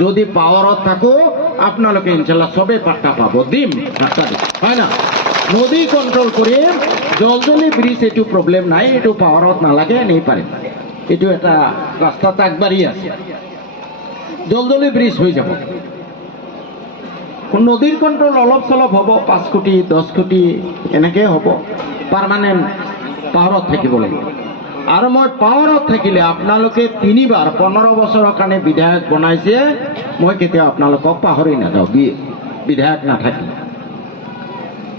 যদি পাৱাৰত থাকো আপোনালোকে ইনশাল্লাহ সবে পাট্টা পাব দিম পাট্টা দিম হয় না নদী কন্ট্রোল কৰিম জলজলি ব্ৰিজ এইটো প্ৰবলেম নাই এইটো পাৱাৰত নালাগে এনেই পাৰিম এইটো এটা ৰাস্তাত আগবাঢ়ি আছে জলজলি ব্ৰিজ হৈ যাব নদীৰ কন্ট্রোল অলপ চলপ হ'ব 5 কোটি 10 কোটি এনেকৈ হ'ব পার্মানেন্ট পাৱাৰত থাকিব লাগিব আৰু মই পাৱাৰত থাকিলে আপোনালোকে 3 বাৰ 15 বছৰৰ কাৰণে বিধায়ক বনাইছে মই কেতিয়াও আপোনালোকক পাহৰি নাযাওঁ বিধায়ক নাথাকি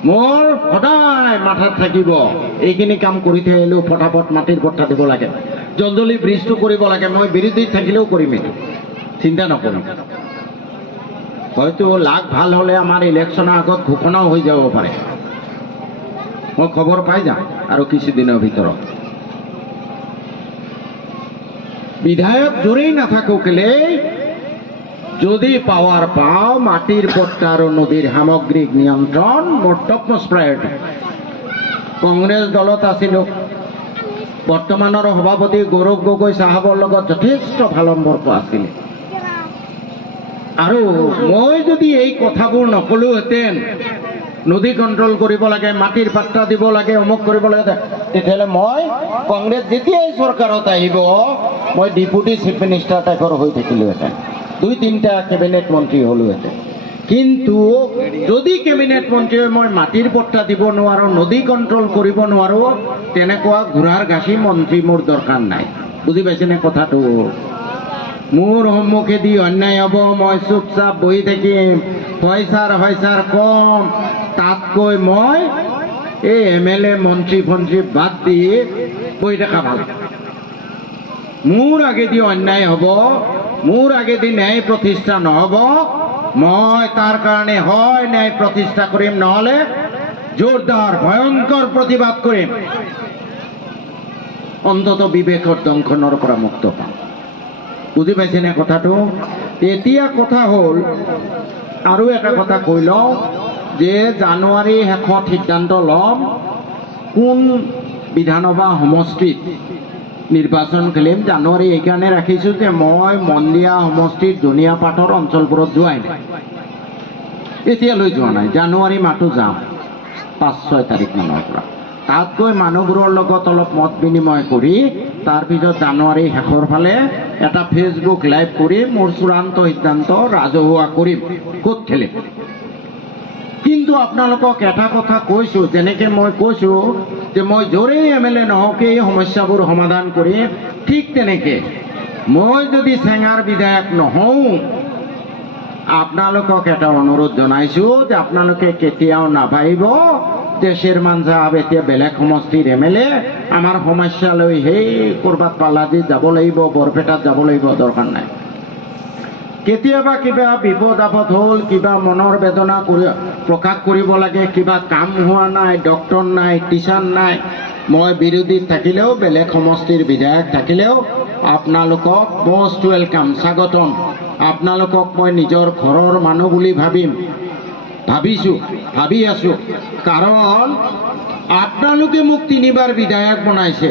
মোৰ সদায় মাথাত থাকিব এইখিনি কাম কৰি থাকিলো ফটাফট মাটিৰ পট্টা দিব লাগে জলজলি ব্ৰিজটো কৰিব লাগে মই বিৰোধী থাকিলেও কৰিম এইটো চিন্তা নকৰোঁ হয়তো লাগ ভাল হলে আমাৰ ইলেকশ্যনৰ আগত ঘোষণাও হৈ যাব পাৰে মই খবৰ পাই যাম আৰু কিছুদিনৰ ভিতৰত বিধায়ক জোৰেই নাথাকো কেলে যদি পাৱাৰ পাও মাটিৰ পট্টা আৰু নদীৰ সামগ্ৰিক নিয়ন্ত্ৰণ মোৰ টপমোষ্ট প্ৰায়ৰিটি কংগ্ৰেছ দলত আছিলোঁ বৰ্তমানৰ সভাপতি গৌৰৱ গগৈ চাহাবৰ লগত যথেষ্ট ভাল সম্পৰ্ক আছিল আৰু মই যদি এই কথাবোৰ নকলোহেঁতেন নদী কন্ট্ৰোল কৰিব লাগে মাটিৰ পাট্টা দিব লাগে অমুক কৰিব লাগে তেতিয়াহ'লে মই কংগ্ৰেছ যেতিয়াই চৰকাৰত আহিব মই ডেপুটি চিফ মিনিষ্টাৰ টাইপৰ হৈ থাকিলোহেঁতেন 2-3টা কেবিনেট মন্ত্ৰী হলোহেঁতেন কিন্তু যদি কেবিনেট মন্ত্ৰী মই মাটিৰ পট্টা দিব নোৱাৰো নদী কন্ট্ৰোল কৰিব নোৱাৰো তেনেকুৱা ঘোঁৰাৰ গাখীৰ মন্ত্ৰী মোৰ দৰকাৰ নাই বুজি পাইছেনে কথাটো মোৰ সন্মুখেদি অন্যায় হ'ব মই চুপচাপ বহি থাকিম পইচাৰ কম তাতকৈ মই এই MLA মন্ত্ৰী বাদ দি বহি থকা ভাল মোৰ আগেদি অন্যায় হ'ব মোৰ আগেদি ন্যায় প্ৰতিষ্ঠা নহ'ব মই তাৰ কাৰণে হয় ন্যায় প্ৰতিষ্ঠা কৰিম নহ'লে জোৰদাৰ ভয়ংকৰ প্ৰতিবাদ কৰিম অন্তত বিবেকৰ দংশনৰ পৰা মুক্ত পাম বুজি পাইছেনে কথাটো এতিয়া কথা হ'ল আৰু এটা কথা কৈ লওঁ যে জানুৱাৰী শেষত সিদ্ধান্ত ল'ম কোন বিধানসভা সমষ্টিত নিৰ্বাচন খেলিম জানুৱাৰী এইকাৰণে ৰাখিছোঁ যে মই মন্দিয়া সমষ্টিৰ জনিয়াপাটৰ অঞ্চলবোৰত যোৱাই নাই এতিয়ালৈ যোৱা নাই জানুৱাৰী মাহটো যাম 5-6 তাৰিখ মানৰ পৰা তাত গৈ মানুহবোৰৰ লগত অলপ মত বিনিময় কৰি তাৰপিছত জানুৱাৰী শেষৰ ফালে এটা ফেচবুক লাইভ কৰি মোৰ চূড়ান্ত সিদ্ধান্ত ৰাজহুৱা কৰিম ক'ত খেলিম কিন্তু আপোনালোকক এটা কথা কৈছোঁ যেনেকৈ মই কৈছোঁ যে মই জোৰেই MLA নহওক এই সমস্যাবোৰ সমাধান কৰিম ঠিক তেনেকৈ মই যদি চেঙাৰ বিধায়ক নহওঁ আপোনালোকক এটা অনুৰোধ জনাইছোঁ যে আপোনালোকে কেতিয়াও নাভাবিব যে শ্বেৰমান চাহাব এতিয়া বেলেগ সমষ্টিৰ MLA আমাৰ সমস্যালৈ সেই ক'ৰবাত পালাদি যাব লাগিব বৰপেটাত যাব লাগিব দৰকাৰ নাই কেতিয়াবা কিবা বিপদ আপদ হ'ল কিবা মনৰ বেদনা প্ৰকাশ কৰিব লাগে কিবা কাম হোৱা নাই ডক্টৰ নাই টিচাৰ নাই মই বিৰোধীত থাকিলেও বেলেগ সমষ্টিৰ বিধায়ক থাকিলেও আপোনালোকক মোষ্ট ৱেলকাম স্বাগতম আপোনালোকক মই নিজৰ ঘৰৰ মানুহ বুলি ভাবি আছোঁ কাৰণ আপোনালোকে মোক 3 বাৰ বিধায়ক বনাইছে